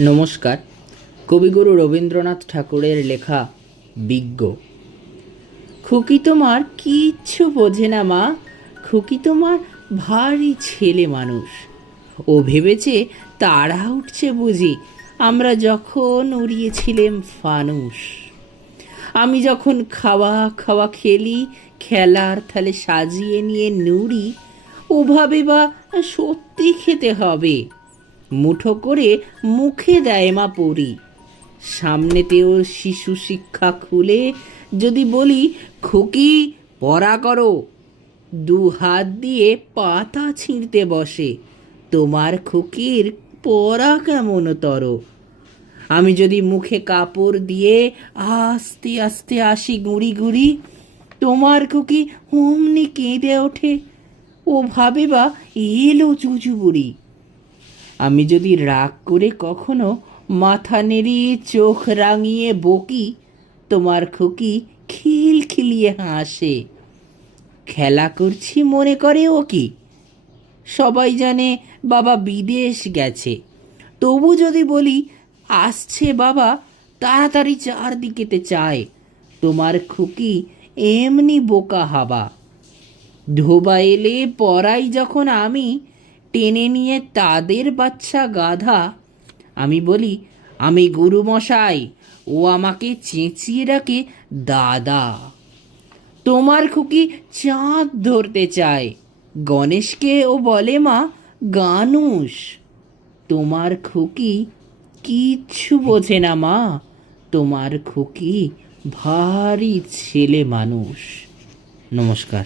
নমস্কার। কবিগুরু রবীন্দ্রনাথ ঠাকুরের লেখা বিজ্ঞ। খুকি তোমার কিচ্ছু বোঝে না মা, খুকি তোমার ভারী ছেলে মানুষ। ও ভেবেছে তারা উঠছে বুঝি আমরা যখন উড়িয়েছিলেম ফানুস। আমি যখন খাওয়া খাওয়া খেলি, খেলার থালে সাজিয়ে নিয়ে নুড়ি, ওভাবে বা সত্যি খেতে হবে। মুঠো করে মুখে দেয় মা পড়ি। সামনেতেও শিশু শিক্ষা খুলে যদি বলি খুকি পড়া করো, দু হাত দিয়ে পাতা ছিঁড়তে বসে। তোমার খুকির পড়া কেমন তর। আমি যদি মুখে কাপড় দিয়ে আস্তে আস্তে আসি গুঁড়ি গুঁড়ি, তোমার খুকি অমনি কেঁদে ওঠে। ও ভাবে বা এলো জুজু বুড়ি। আমি যদি রাগ করে কখনো মাথা নেড়িয়ে চোখ রাঙিয়ে বকি, তোমার খুকি খিলখিলিয়ে হাসে। খেলা করছি মনে করে ও কি। সবাই জানে বাবা বিদেশ গেছে, তবু যদি বলি আসছে বাবা, তাড়াতাড়ি চারদিকেতে চায়। তোমার খুকি এমনি বোকা হাবা। ধোবা এলে পড়াই যখন আমি, টেনে নিয়ে তাদের বাচ্চা গাধা। আমি বলি আমি গুরুমশাই, ও আমাকে চেঁচিয়ে ডাকে দাদা। তোমার খুকি চাঁদ ধরতে চায়, গণেশকে ও বলে মা গানুষ। তোমার খুকি কিচ্ছু বোঝে না মা, তোমার খুকি ভারী ছেলে মানুষ। নমস্কার।